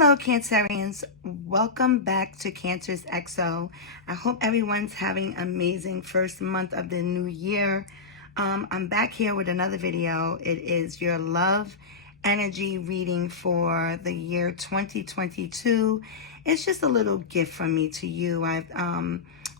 Hello, Cancerians. Welcome back to Cancer's XO. I hope everyone's having an amazing first month of the new year. I'm back here with another video. It is your love energy reading for the year 2022. It's just a little gift from me to you.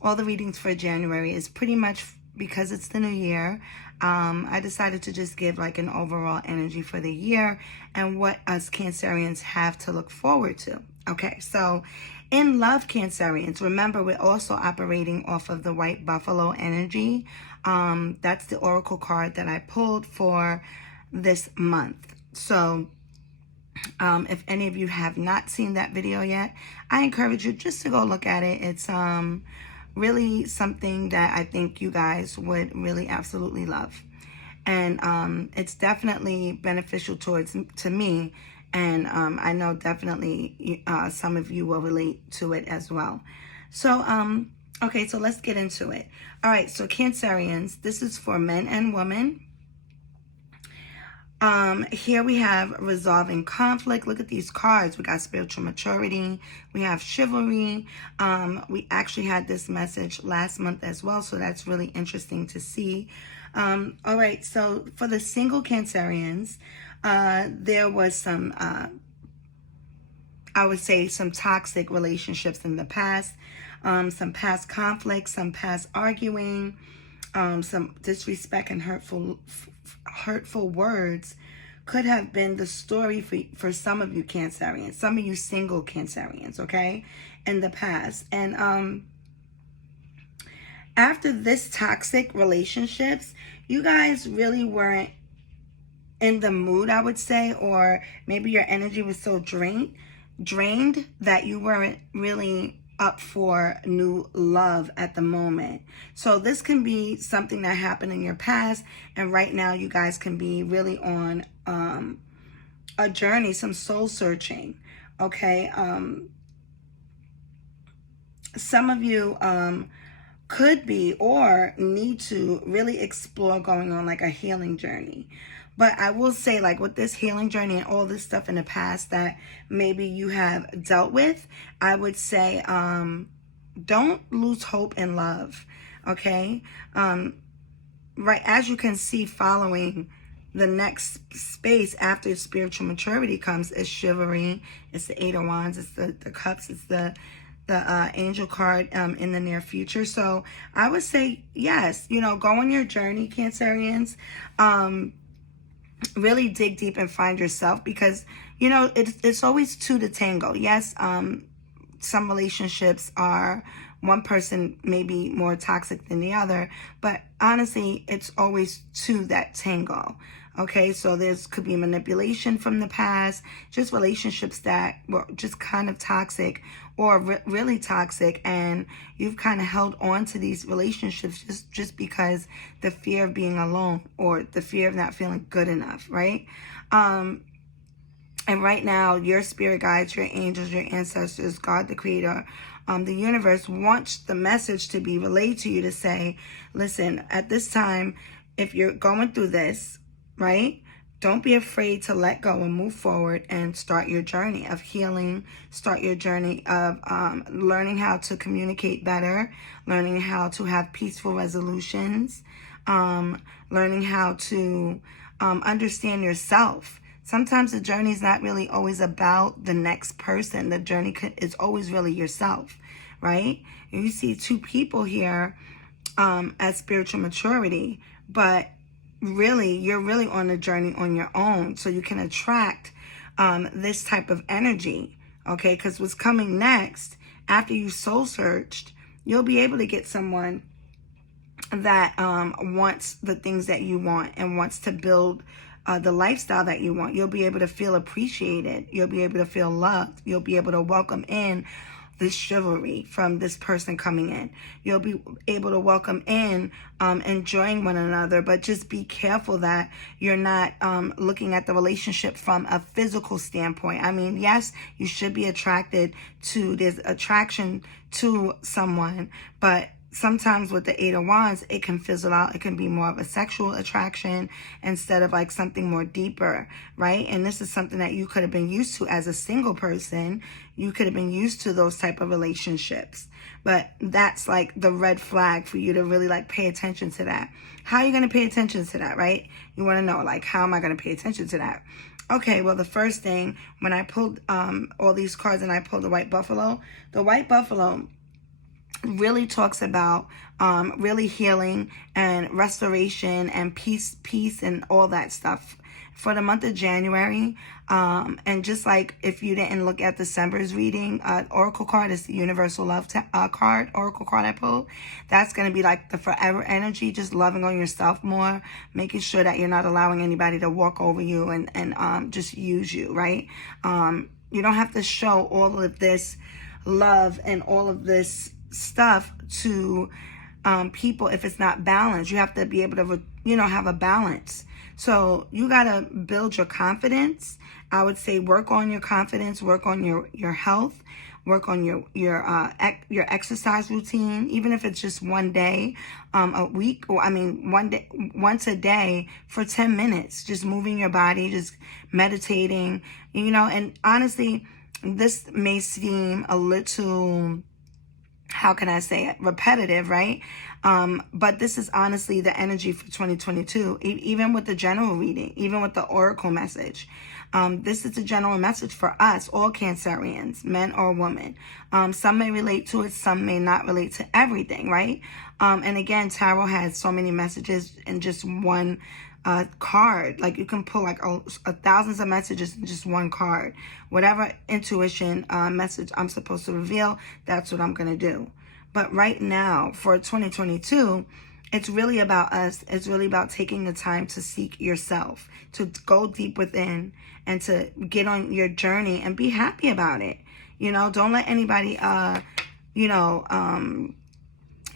All the readings for January is pretty much because it's the new year. I decided to just give like an overall energy for the year and what us Cancerians have to look forward to. Okay, so in love, Cancerians, remember we're also operating off of the white buffalo energy. That's the oracle card that I pulled for this month. So if any of you have not seen that video yet, I encourage you just to go look at it. It's really something that I think you guys would really absolutely love. And it's definitely beneficial to me. And I know definitely some of you will relate to it as well. So, okay, so let's get into it. All right, so Cancerians, this is for men and women. Here we have resolving conflict. Look at these cards. We got spiritual maturity. We have chivalry. We actually had this message last month as well, so that's really interesting to see. All right, so for the single Cancerians, there was some, I would say, some toxic relationships in the past, some past conflicts, some past arguing, some disrespect and hurtful words could have been the story for some of you Cancerians, some of you single Cancerians, okay, in the past. And after this toxic relationships, you guys really weren't in the mood, I would say, or maybe your energy was so drained that you weren't really up for new love at the moment. So this can be something that happened in your past, and right now you guys can be really on a journey, some soul searching, okay? Some of you could be or need to really explore going on like a healing journey. But I will say, like, with this healing journey and all this stuff in the past that maybe you have dealt with, I would say don't lose hope in love, okay? Right, as you can see, following the next space after spiritual maturity comes is chivalry. It's the Eight of Wands. It's the Cups. It's the angel card in the near future. So I would say, yes, you know, go on your journey, Cancerians. Really dig deep and find yourself, because, you know, it's always two to tango. Yes, some relationships are one person maybe more toxic than the other, but honestly, it's always two that tango. Okay, so could be manipulation from the past, just relationships that were just kind of toxic or really toxic, and you've kind of held on to these relationships just because the fear of being alone or the fear of not feeling good enough, right? And right now, your spirit guides, your angels, your ancestors, God the Creator, the universe wants the message to be relayed to you to say, listen, at this time, if you're going through this, right, don't be afraid to let go and move forward and start your journey of healing, start your journey of learning how to communicate better, learning how to have peaceful resolutions, learning how to understand yourself. Sometimes the journey is not really always about the next person. The journey is always really yourself, right? You see two people here at spiritual maturity, but really, you're really on a journey on your own, so you can attract this type of energy, okay? Because what's coming next, after you soul searched, you'll be able to get someone that wants the things that you want and wants to build the lifestyle that you want. You'll be able to feel appreciated. You'll be able to feel loved. You'll be able to welcome in this chivalry from this person coming in. You'll be able to welcome in enjoying one another, but just be careful that you're not looking at the relationship from a physical standpoint. I mean, yes, you should be attracted to, there's attraction to someone, but sometimes with the Eight of Wands, it can fizzle out. It can be more of a sexual attraction instead of like something more deeper, right? And this is something that you could have been used to as a single person. You could have been used to those type of relationships. But that's like the red flag for you to really like pay attention to that. How are you going to pay attention to that, right? You want to know, like, how am I going to pay attention to that? Okay, well, the first thing, when I pulled all these cards and I pulled the White Buffalo really talks about really healing and restoration and peace and all that stuff for the month of January. And just like if you didn't look at December's reading, Oracle card is the Universal Love card, Oracle card I pulled. That's going to be like the forever energy, just loving on yourself more, making sure that you're not allowing anybody to walk over you and just use you, right? You don't have to show all of this love and all of this stuff to people if it's not balanced. You have to be able to, have a balance. So you got to build your confidence. I would say work on your confidence, work on your health, work on your exercise routine, even if it's just one day a week, or once a day for 10 minutes, just moving your body, just meditating, and honestly, this may seem a little, how can I say it, repetitive, right? But this is honestly the energy for 2022, even with the general reading, even with the oracle message. This is a general message for us, all Cancerians, men or women. Some may relate to it, some may not relate to everything, right? And again, tarot has so many messages in just one card. Like you can pull like thousands of messages in just one card. Whatever intuition message I'm supposed to reveal, that's what I'm going to do. But right now, for 2022, it's really about us. It's really about taking the time to seek yourself, to go deep within, and to get on your journey and be happy about it. Don't let anybody, don't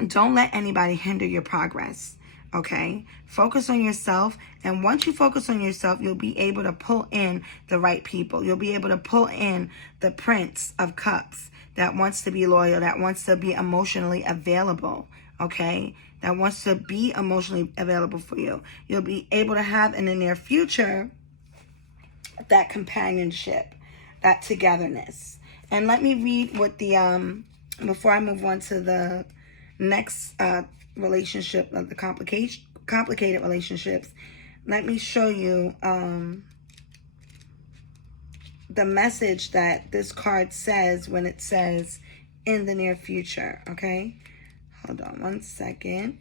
let anybody hinder your progress. Okay, focus on yourself, and once you focus on yourself, you'll be able to pull in the right people. You'll be able to pull in the Prince of Cups that wants to be loyal, that wants to be emotionally available, okay, that wants to be emotionally available for you. You'll be able to have in the near future that companionship, that togetherness. And let me read what the, before I move on to the next relationship, of the complicated relationships, let me show you the message that this card says when it says in the near future. Okay, hold on one second.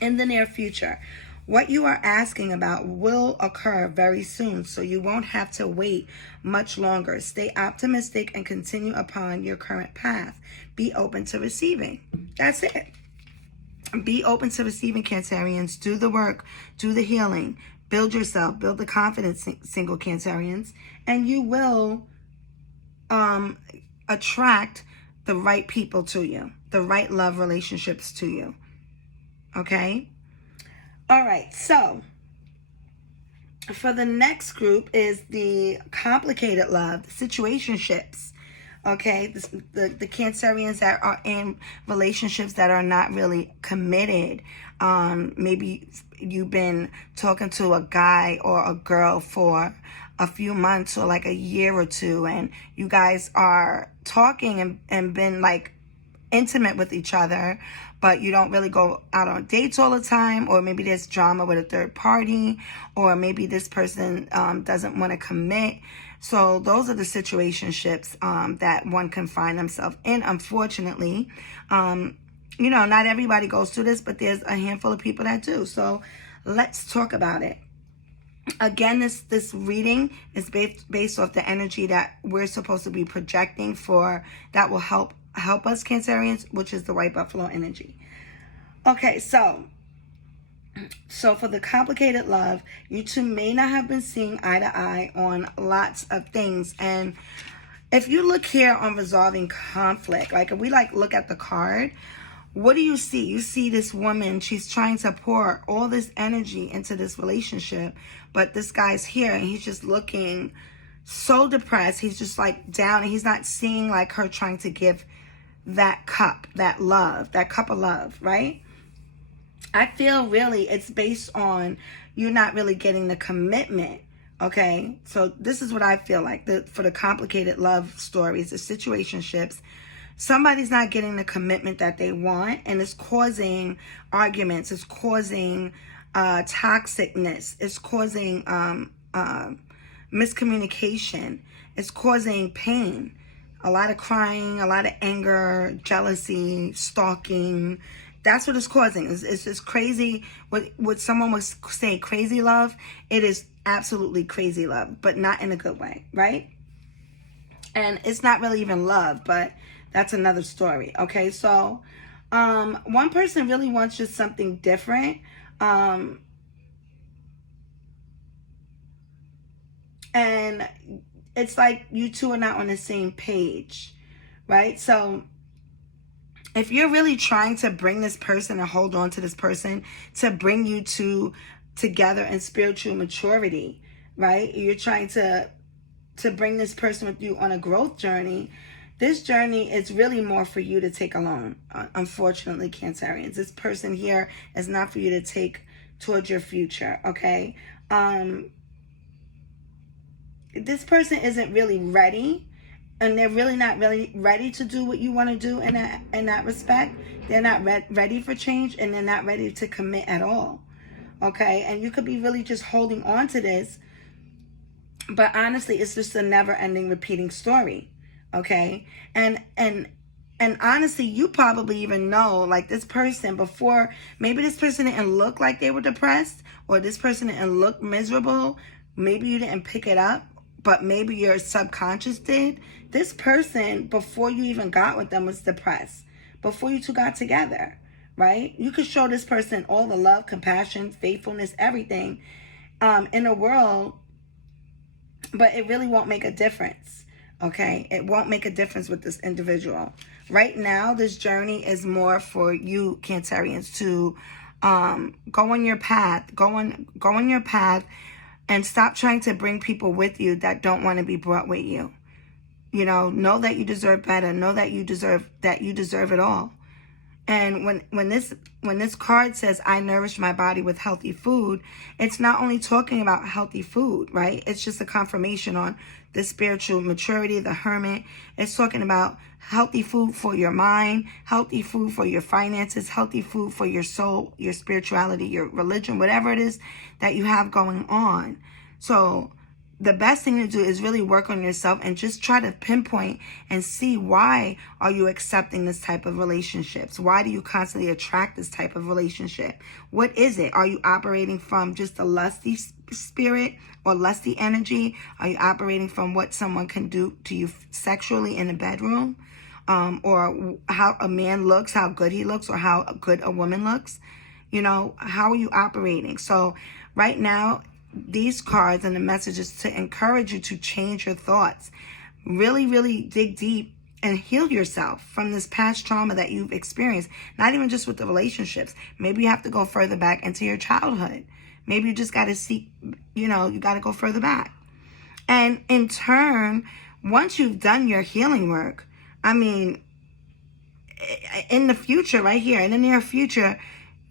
In the near future, what you are asking about will occur very soon, so you won't have to wait much longer. Stay optimistic and continue upon your current path. Be open to receiving. That's it. Be open to receiving, Cancerians. Do the work. Do the healing. Build yourself. Build the confidence, single Cancerians. And you will attract the right people to you. The right love relationships to you. Okay? All right. So, for the next group is the complicated love, situationships. Okay, the Cancerians that are in relationships that are not really committed. Maybe you've been talking to a guy or a girl for a few months or like a year or two, and you guys are talking and been like intimate with each other, but you don't really go out on dates all the time, or maybe there's drama with a third party, or maybe this person doesn't want to commit. So those are the situationships that one can find themselves in, unfortunately. Not everybody goes through this, but there's a handful of people that do. So let's talk about it. Again, this reading is based off the energy that we're supposed to be projecting for, that will help us, Cancerians, which is the White Buffalo energy. Okay, so for the complicated love, you two may not have been seeing eye to eye on lots of things. And if you look here on resolving conflict, like if we look at the card, what do you see? You see this woman, she's trying to pour all this energy into this relationship, but this guy's here and he's just looking so depressed. He's just like down, and he's not seeing like her trying to give that cup, that love, that cup of love, right? I feel really it's based on you not really getting the commitment. Okay, so this is what I feel like for the complicated love stories, the situationships. Somebody's not getting the commitment that they want, and it's causing arguments. It's causing toxicness. It's causing miscommunication. It's causing pain. A lot of crying, a lot of anger, jealousy, stalking. That's what it's causing. It's just crazy. What someone was saying, crazy love. It is absolutely crazy love, but not in a good way, right? And it's not really even love, but that's another story. Okay, so one person really wants just something different. And it's like you two are not on the same page, right? So if you're really trying to bring this person and hold on to this person to bring you together in spiritual maturity, right? You're trying to bring this person with you on a growth journey. This journey is really more for you to take alone. Unfortunately, Cancerians, this person here is not for you to take towards your future, okay? This person isn't really ready, and they're really not really ready to do what you want to do in that respect. They're not ready for change, and they're not ready to commit at all, okay? And you could be really just holding on to this, but honestly, it's just a never-ending repeating story, okay? And honestly, you probably even know, like, this person before, maybe this person didn't look like they were depressed, or this person didn't look miserable. Maybe you didn't pick it up, but maybe your subconscious did. This person, before you even got with them, was depressed. Before you two got together, right? You could show this person all the love, compassion, faithfulness, everything in the world, but it really won't make a difference, okay? It won't make a difference with this individual. Right now, this journey is more for you, Cancerians, to go on your path. Go on your path. And stop trying to bring people with you that don't want to be brought with you. You know that you deserve better. Know that you deserve it all. And when this card says, I nourish my body with healthy food, it's not only talking about healthy food, right? It's just a confirmation on the spiritual maturity, the hermit. It's talking about healthy food for your mind, healthy food for your finances, healthy food for your soul, your spirituality, your religion, whatever it is that you have going on. So the best thing to do is really work on yourself and just try to pinpoint and see, why are you accepting this type of relationships? Why do you constantly attract this type of relationship? What is it? Are you operating from just a lusty spirit or lusty energy? Are you operating from what someone can do to you sexually in the bedroom? Or how a man looks, how good he looks, or how good a woman looks? How are you operating? So right now, these cards and the messages to encourage you to change your thoughts. Really, really dig deep and heal yourself from this past trauma that you've experienced. Not even just with the relationships. Maybe you have to go further back into your childhood. Maybe you just got to seek, you got to go further back. And in turn, once you've done your healing work, in the future, right here, in the near future,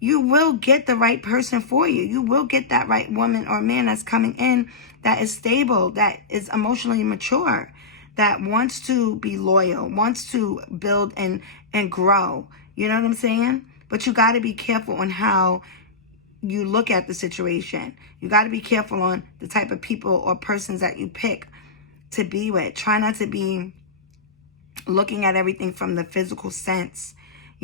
you will get the right person for you. You will get that right woman or man that's coming in that is stable, that is emotionally mature, that wants to be loyal, wants to build and grow. You know what I'm saying? But you got to be careful on how you look at the situation. You got to be careful on the type of people or persons that you pick to be with. Try not to be looking at everything from the physical sense.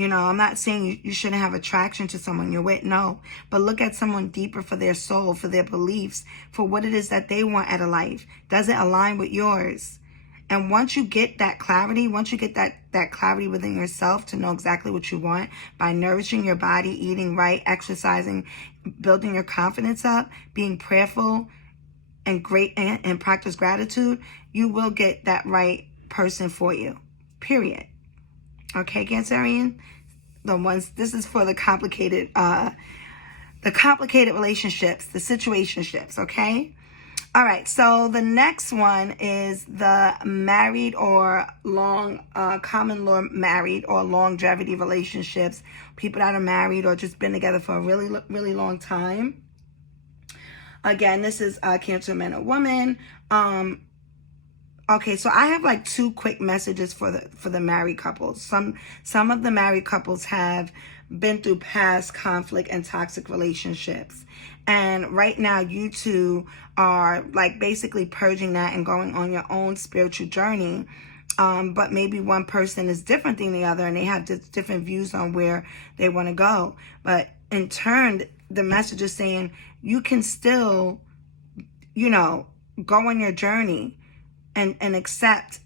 I'm not saying you shouldn't have attraction to someone you're with, no. But look at someone deeper for their soul, for their beliefs, for what it is that they want out of life. Does it align with yours? And once you get that clarity, once you get that clarity within yourself to know exactly what you want, by nourishing your body, eating right, exercising, building your confidence up, being prayerful, and practice gratitude, you will get that right person for you. Period. Okay, Cancerian? This is for the complicated relationships, the situationships, okay? All right, so the next one is the married or common law married or longevity relationships. People that are married or just been together for a really, really long time. Again, this is Cancer man or woman. Okay, so I have like two quick messages for the married couples. Some of the married couples have been through past conflict and toxic relationships. And right now you two are like basically purging that and going on your own spiritual journey. But maybe one person is different than the other and they have different views on where they want to go. But in turn, the message is saying you can still, go on your journey and accept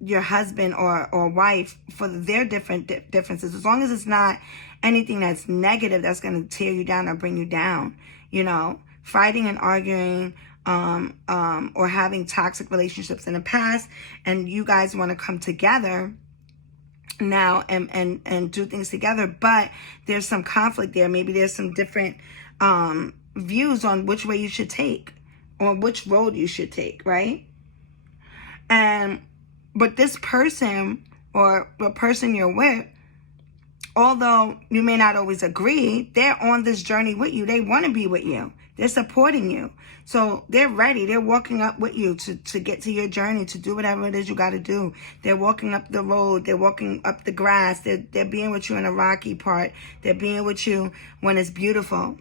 your husband or wife for their differences, as long as it's not anything that's negative that's going to tear you down or bring you down. Fighting and arguing or having toxic relationships in the past, and you guys want to come together now and do things together, but there's some conflict there. Maybe there's some different views on which way you should take or which road you should take, right? But this person or the person you're with, although you may not always agree, they're on this journey with you. They want to be with you. They're supporting you. So they're ready. They're walking up with you to get to your journey, to do whatever it is you got to do. They're walking up the road. They're walking up the grass. They're being with you in a rocky part. They're being with you when it's beautiful.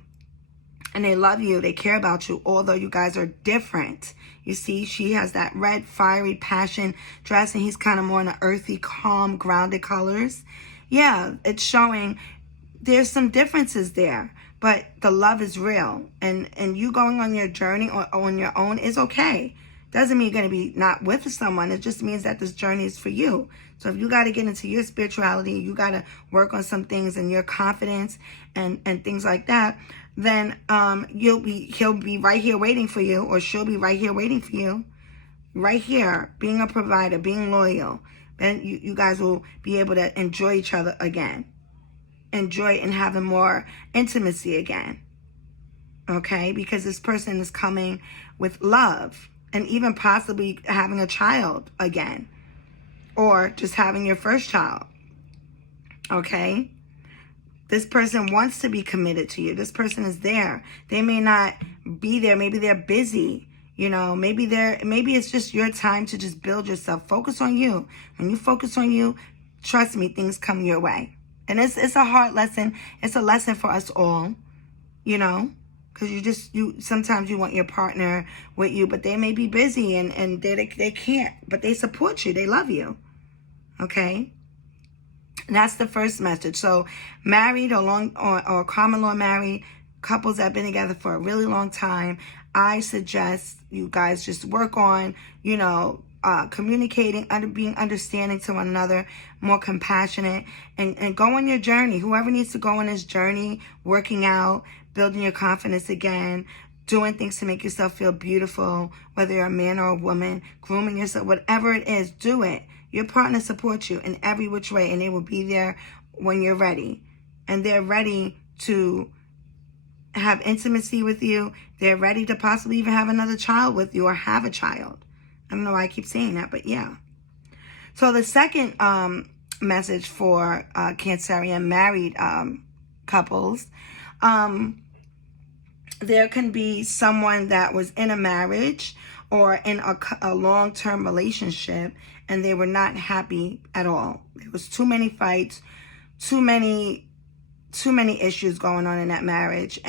And they love you. They care about you, although you guys are different. You see, she has that red, fiery passion dress, and he's kind of more in the earthy, calm, grounded colors. Yeah, it's showing there's some differences there, but the love is real. And you going on your journey or on your own is okay. Doesn't mean you're going to be not with someone. It just means that this journey is for you. So if you got to get into your spirituality, you got to work on some things and your confidence and things like that, then he'll be right here waiting for you, or she'll be right here waiting for you, right here, being a provider, being loyal. Then you guys will be able to enjoy each other again, enjoy and having more intimacy again. Okay, because this person is coming with love and even possibly having a child again, or just having your first child. Okay. This person wants to be committed to you. This person is there. They may not be there. Maybe they're busy. Maybe it's just your time to just build yourself. Focus on you. When you focus on you, trust me, things come your way. And it's a hard lesson. It's a lesson for us all, because sometimes you want your partner with you, but they may be busy and they can't, but they support you. They love you. Okay. And that's the first message. So married or common law married couples that have been together for a really long time, I suggest you guys just work on, communicating, being understanding to one another, more compassionate, and go on your journey. Whoever needs to go on this journey, working out, building your confidence again, doing things to make yourself feel beautiful, whether you're a man or a woman, grooming yourself, whatever it is, do it. Your partner supports you in every which way, and they will be there when you're ready. And they're ready to have intimacy with you. They're ready to possibly even have another child with you or have a child. I don't know why I keep saying that, but yeah. So the second message for Cancerian married couples, there can be someone that was in a marriage or in a long-term relationship, and they were not happy at all. There was too many fights, too many issues going on in that marriage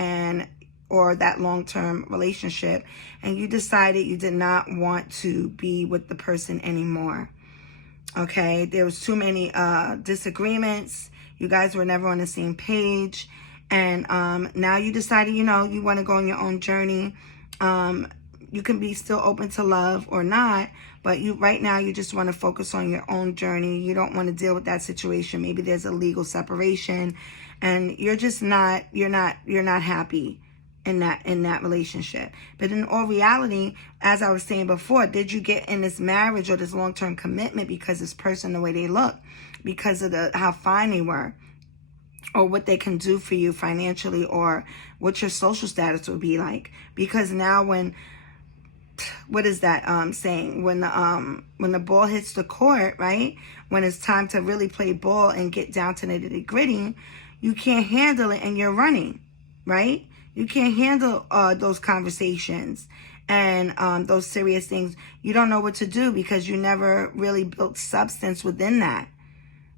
or that long-term relationship, and you decided you did not want to be with the person anymore. Okay, there was too many disagreements. You guys were never on the same page, and now you decided, you want to go on your own journey. You can be still open to love or not, but right now you just want to focus on your own journey. You don't want to deal with that situation. Maybe there's a legal separation, and you're not happy in that relationship. But in all reality, as I was saying before, did you get in this marriage or this long-term commitment because this person, the way they look, because of how fine they were, or what they can do for you financially, or what your social status would be like? Because now when what is that saying? When the ball hits the court, right? When it's time to really play ball and get down to the nitty gritty, you can't handle it and you're running, right? You can't handle those conversations and those serious things. You don't know what to do because you never really built substance within that.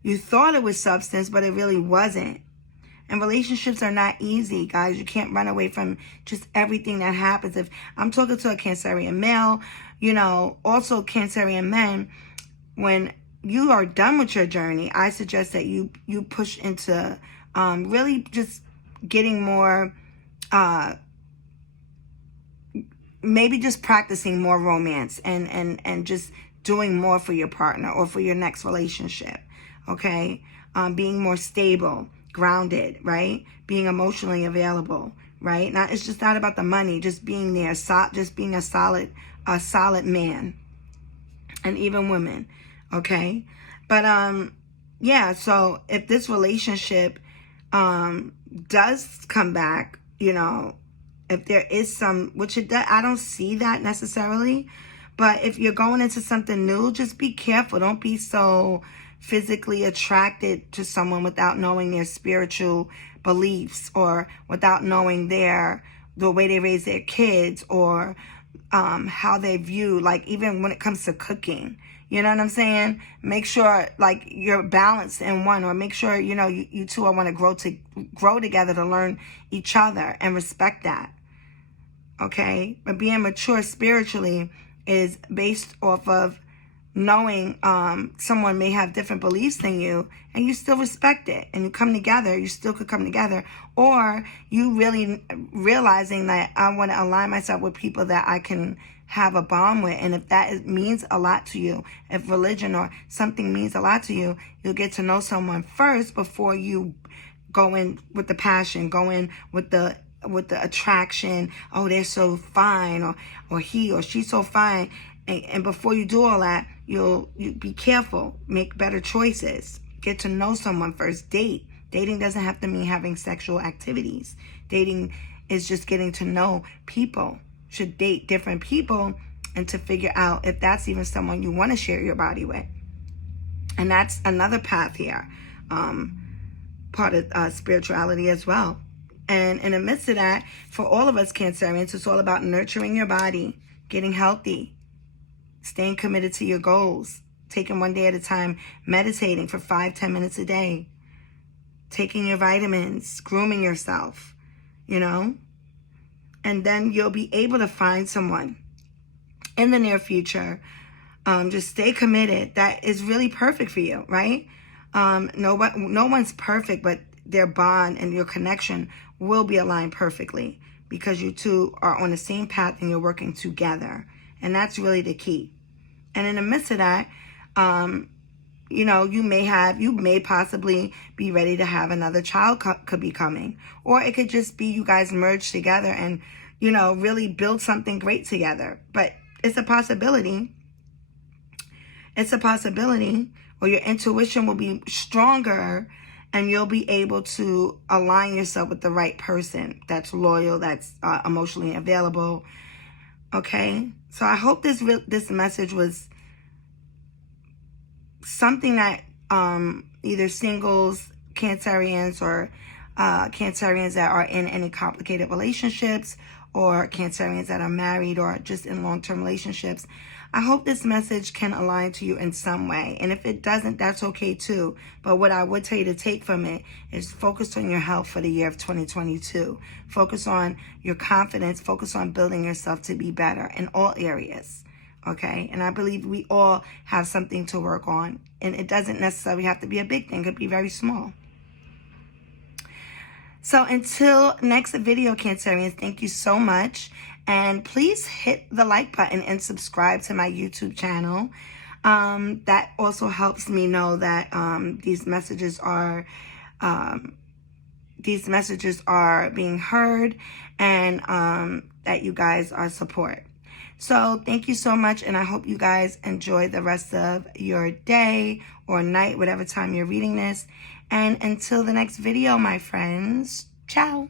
You thought it was substance, but it really wasn't. And relationships are not easy, guys. You can't run away from just everything that happens. If I'm talking to a Cancerian male, also Cancerian men, when you are done with your journey, I suggest that you push into really just getting more, maybe just practicing more romance and just doing more for your partner or for your next relationship, okay? Being more stable, grounded, right? Being emotionally available, right? It's just not about the money, just being there, just being a solid man, and even women, okay? But yeah, so if this relationship does come back, if there is some, which it does, I don't see that necessarily, but if you're going into something new, just be careful. Don't be so physically attracted to someone without knowing their spiritual beliefs, or without knowing the way they raise their kids, or how they view, like, even when it comes to cooking. You know what I'm saying? Make sure, like, you're balanced in one, or make sure, you two are want to grow together to learn each other and respect that. Okay? But being mature spiritually is based off of knowing someone may have different beliefs than you, and you still respect it, and you come together. You still could come together, or you really realizing that I want to align myself with people that I can have a bond with. And if that means a lot to you, if religion or something means a lot to you, you'll get to know someone first before you go in with the passion, go in with the attraction. Oh, they're so fine, or he or she's so fine. And before you do all that, you be careful, make better choices, get to know someone first. Dating doesn't have to mean having sexual activities. Dating is just getting to know people. Should date different people, and to figure out if that's even someone you want to share your body with. And that's another path here, part of spirituality as well. And in the midst of that, for all of us Cancerians, it's all about nurturing your body, getting healthy, staying committed to your goals, taking one day at a time, meditating for 5-10 minutes a day, taking your vitamins, grooming yourself, and then you'll be able to find someone in the near future. Just stay committed. That is really perfect for you, right? No one's perfect, but their bond and your connection will be aligned perfectly because you two are on the same path and you're working together. And that's really the key. And in the midst of that, you may possibly be ready to have another child could be coming. Or it could just be you guys merge together and, really build something great together. But it's a possibility. It's a possibility. Or your intuition will be stronger and you'll be able to align yourself with the right person that's loyal, that's emotionally available. Okay? So I hope this message was something that either singles, Cancerians, or Cancerians that are in any complicated relationships, or Cancerians that are married or just in long-term relationships. I hope this message can align to you in some way. And if it doesn't, that's okay too. But what I would tell you to take from it is focus on your health for the year of 2022. Focus on your confidence. Focus on building yourself to be better in all areas. Okay? And I believe we all have something to work on. And it doesn't necessarily have to be a big thing. It could be very small. So until next video, Cancerians, thank you so much. And please hit the like button and subscribe to my YouTube channel. That also helps me know that these messages are being heard, and that you guys are support. So thank you so much, and I hope you guys enjoy the rest of your day or night, whatever time you're reading this. And until the next video, my friends, ciao.